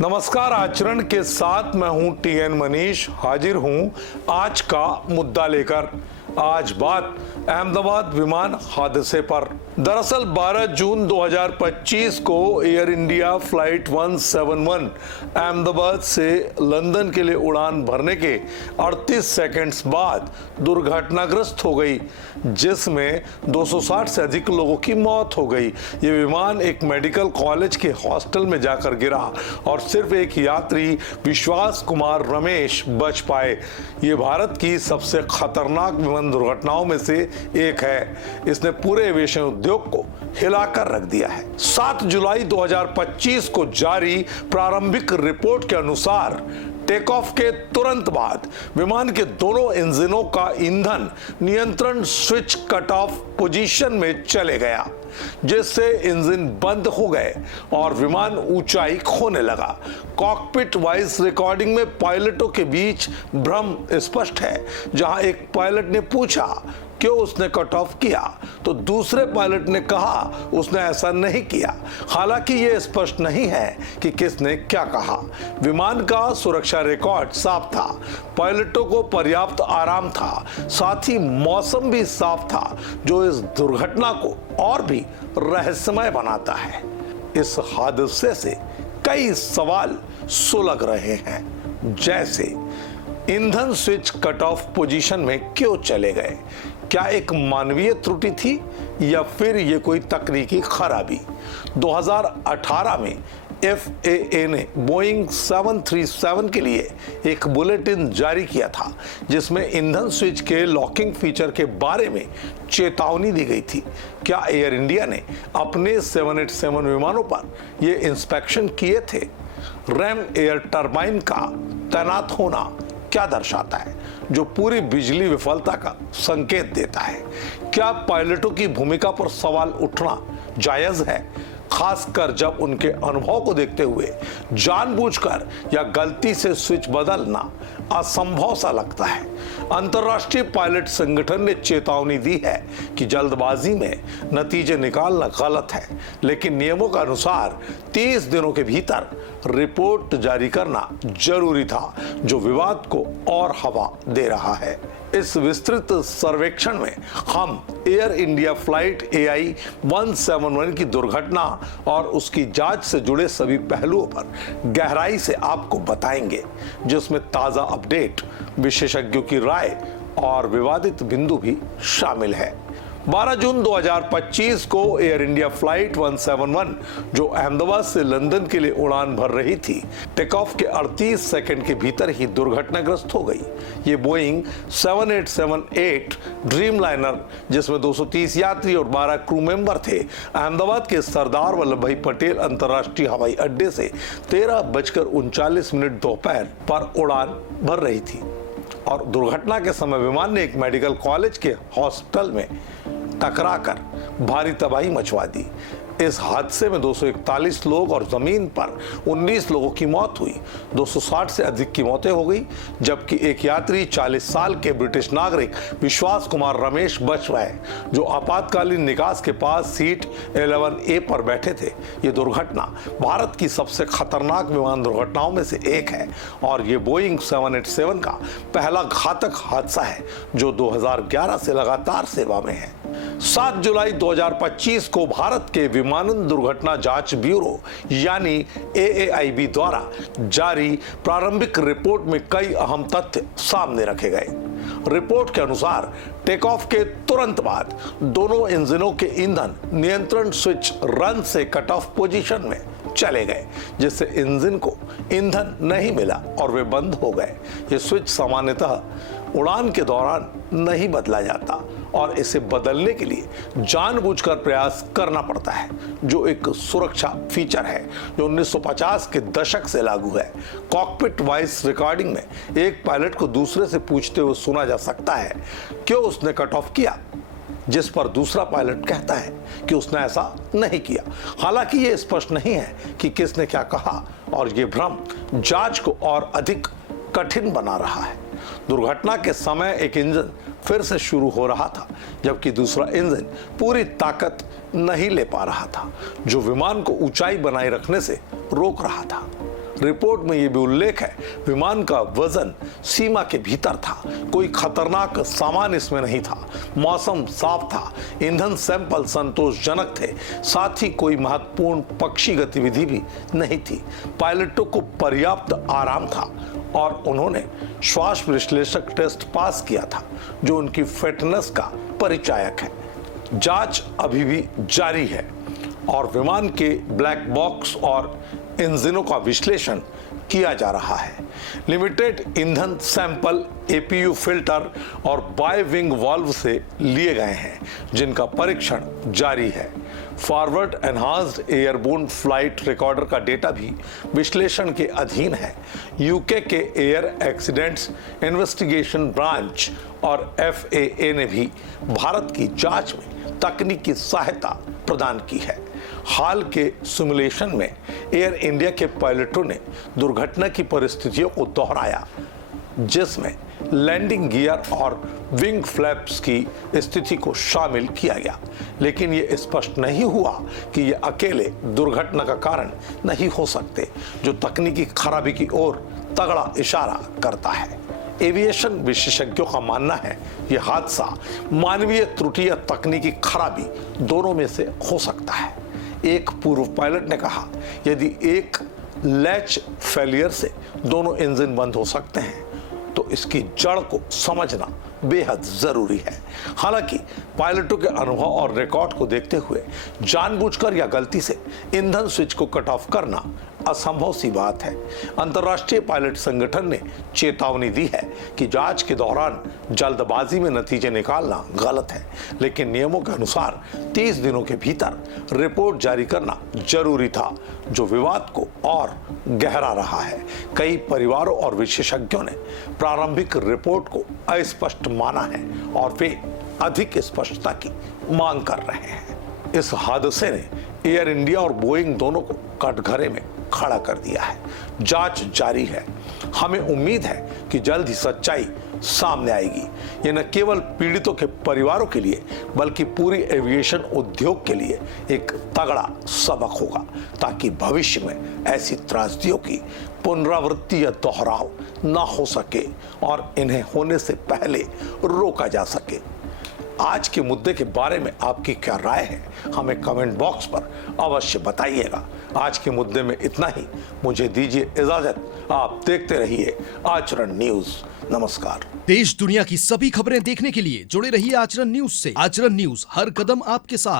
नमस्कार। आचरण के साथ मैं हूं टीएन मनीष, हाजिर हूं आज का मुद्दा लेकर। आज बात अहमदाबाद विमान हादसे पर। दरअसल 12 जून 2025 को एयर इंडिया फ्लाइट 171 अहमदाबाद से लंदन के लिए उड़ान भरने के 38 सेकंड्स बाद दुर्घटनाग्रस्त हो गई, जिसमें 260 से अधिक लोगों की मौत हो गई। ये विमान एक मेडिकल कॉलेज के हॉस्टल में जाकर गिरा और सिर्फ एक यात्री विश्वास कुमार रमेश बच पाए। ये भारत की सबसे खतरनाक विमान दुर्घटनाओं में से एक है। इसने पूरे एविएशन उद्योग को हिलाकर रख दिया है। 7 जुलाई 2025 को जारी प्रारंभिक रिपोर्ट के अनुसार टेक ऑफ के तुरंत बाद विमान के दोनों इंजनों का ईंधन नियंत्रण स्विच कट ऑफ पोजीशन में चले गया, जिससे इंजन बंद हो गए और विमान ऊंचाई खोने लगा। कॉकपिट वॉइस रिकॉर्डिंग में पायलटों के बीच भ्रम स्पष्ट है। जहां एक पायलट ने पूछा क्यों उसने कट ऑफ किया, तो दूसरे पायलट ने कहा उसने ऐसा नहीं किया। हालांकि यह स्पष्ट नहीं है कि किसने क्या कहा। विमान का सुरक्षा रिकॉर्ड साफ था, पायलटों को पर्याप्त आराम था, साथ ही मौसम भी साफ था, जो इस दुर्घटना को और भी रहस्यमय बनाता है। इस हादसे से कई सवाल सुलग रहे हैं, जैसे ईंधन स्विच कट ऑफ पोजीशन में क्यों चले गए? क्या एक मानवीय त्रुटि थी या फिर ये कोई तकनीकी खराबी? 2018 में FAA ने बोइंग 737 के लिए एक बुलेटिन जारी किया था, जिसमें ईंधन स्विच के लॉकिंग फीचर के बारे में चेतावनी दी गई थी। क्या एयर इंडिया ने अपने 787 विमानों पर ये इंस्पेक्शन किए थे? रैम एयर टरबाइन का तैनात होना क्या दर्शाता है, जो पूरी बिजली विफलता का संकेत देता है? क्या पायलटों की भूमिका पर सवाल उठना जायज है, खासकर जब उनके अनुभव को देखते हुए जानबूझकर या गलती से स्विच बदलना असंभव सा लगता है? अंतर्राष्ट्रीय पायलट संगठन ने चेतावनी दी है कि जल्दबाजी में नतीजे निकालना गलत है, लेकिन नियमों के अनुसार 30 दिनों के भीतर रिपोर्ट जारी करना जरूरी था, जो विवाद को और हवा दे रहा है। इस विस्तृत सर्वेक्षण में हम एयर इंडिया फ्लाइट AI 171 की दुर्घटना और उसकी जांच से जुड़े सभी पहलुओं पर गहराई से आपको बताएंगे, जिसमें ताजा अपडेट, विशेषज्ञों की राय और विवादित बिंदु भी शामिल है। 12 जून 2025 को एयर इंडिया फ्लाइट 171 जो अहमदाबाद से लंदन के लिए उड़ान भर रही थी, टेक ऑफ के 38 सेकंड के भीतर ही दुर्घटनाग्रस्त हो गई। ये बोइंग 7878 ड्रीम लाइनर, जिसमें 230 यात्री और 12 क्रू मेंबर थे, अहमदाबाद के सरदार वल्लभ भाई पटेल अंतर्राष्ट्रीय हवाई अड्डे से 13:39 दोपहर पर उड़ान भर रही थी और दुर्घटना के समय विमान ने एक मेडिकल कॉलेज के हॉस्टल में टकराकर भारी तबाही मचवा दी। इस हादसे में 241 लोग और जमीन पर 19 लोगों की मौत हुई। 260 से अधिक की मौतें हो गई, जबकि एक यात्री 40 साल के ब्रिटिश नागरिक विश्वास कुमार रमेश बच गए, जो आपातकालीन निकास के पास सीट 11A पर बैठे थे। ये दुर्घटना भारत की सबसे खतरनाक विमान दुर्घटनाओं में से एक है और ये बोइंग 787 का पहला घातक हादसा है, जो 2011 से लगातार सेवा में है। 7 जुलाई 2025 को भारत के विमानन दुर्घटना जांच ब्यूरो यानी AAIB द्वारा जारी प्रारंभिक रिपोर्ट में कई अहम तथ्य सामने रखे गए। रिपोर्ट के अनुसार टेक ऑफ के तुरंत बाद दोनों इंजनों के ईंधन नियंत्रण स्विच रन से कट ऑफ पोजीशन में चले गए, जिससे इंजन को ईंधन नहीं मिला और वे बंद हो गए। ये स्विच सामान्यतः उड़ान के दौरान नहीं बदला जाता और इसे बदलने के लिए जानबूझकर प्रयास करना पड़ता है, जो एक सुरक्षा फीचर है जो 1950 के दशक से लागू है। कॉकपिट वॉइस रिकॉर्डिंग में एक पायलट को दूसरे से पूछते हुए सुना जा सकता है क्यों उसने कट ऑफ किया, जिस पर दूसरा पायलट कहता है कि उसने ऐसा नहीं किया। हालांकि ये स्पष्ट नहीं है कि किसने क्या कहा और ये भ्रम जांच को और अधिक कठिन बना रहा है। दुर्घटना के समय एक इंजन फिर से शुरू हो रहा था, जबकि दूसरा इंजन पूरी ताकत नहीं ले पा रहा था, जो विमान को ऊंचाई बनाए रखने से रोक रहा था। रिपोर्ट में यह भी उल्लेख है, विमान का वजन सीमा के भीतर था, कोई खतरनाक सामान इसमें नहीं था, मौसम साफ था, ईंधन सैंपल संतोषजनक थे, साथ ही कोई महत्वपूर्ण पक्षी गतिविधि भी नहीं थी। पायलटों को पर्याप्त आराम था और उन्होंने श्वास विश्लेषक टेस्ट पास किया था, जो उनकी फिटनेस का परिचायक है। जांच अभी भी जारी है और विमान के ब्लैक बॉक्स और इंजनों का विश्लेषण किया जा रहा है। लिमिटेड ईंधन सैंपल एपीयू फिल्टर और बाय विंग वाल्व से लिए गए हैं, जिनका परीक्षण जारी है। Forward enhanced airborne flight recorder का डेटा भी विश्लेषण के अधीन है। यूके के एयर एक्सीडेंट्स इन्वेस्टिगेशन ब्रांच और एफएए ने भी भारत की जांच में तकनीकी सहायता प्रदान की है। हाल के सिमुलेशन में एयर इंडिया के पायलटों ने दुर्घटना की परिस्थितियों को दोहराया, जिसमें लैंडिंग गियर और विंग फ्लैप्स की स्थिति को शामिल किया गया, लेकिन ये स्पष्ट नहीं हुआ कि ये अकेले दुर्घटना का कारण नहीं हो सकते, जो तकनीकी खराबी की ओर तगड़ा इशारा करता है। एविएशन विशेषज्ञों का मानना है यह हादसा मानवीय त्रुटि या तकनीकी खराबी दोनों में से हो सकता है। एक पूर्व पायलट ने कहा, यदि एक लैच फेलियर से दोनों इंजन बंद हो सकते हैं तो इसकी जड़ को समझना बेहद जरूरी है। हालांकि पायलटों के अनुभव और रिकॉर्ड को देखते हुए जानबूझकर या गलती से ईंधन स्विच को कट ऑफ करना असंभव सी बात है। अंतर्राष्ट्रीय पायलट संगठन ने चेतावनी दी है कि जांच के दौरान जल्दबाजी में नतीजे निकालना गलत है, लेकिन नियमों के अनुसार 30 दिनों के भीतर रिपोर्ट जारी करना जरूरी था, जो विवाद को और गहरा रहा है। कई परिवारों और विशेषज्ञों ने प्रारंभिक रिपोर्ट को अस्पष्ट माना है और वे अधिक स्पष्टता की मांग कर रहे हैं। इस हादसे ने एयर इंडिया और बोइंग दोनों को कटघरे में खड़ा कर दिया है। जांच जारी है। हमें उम्मीद है कि जल्द ही सच्चाई सामने आएगी। यह न केवल पीड़ितों के परिवारों के लिए बल्कि पूरी एविएशन उद्योग के लिए एक तगड़ा सबक होगा, ताकि भविष्य में ऐसी त्रासदियों की पुनरावृत्ति या दोहराव ना हो सके और इन्हें होने से पहले रोका जा सके। आज के मुद्दे के बारे में आपकी क्या राय है, हमें कमेंट बॉक्स पर अवश्य बताइएगा। आज के मुद्दे में इतना ही। मुझे दीजिए इजाजत। आप देखते रहिए आचरण न्यूज। नमस्कार। देश दुनिया की सभी खबरें देखने के लिए जुड़े रहिए आचरण न्यूज से। आचरण न्यूज, हर कदम आपके साथ।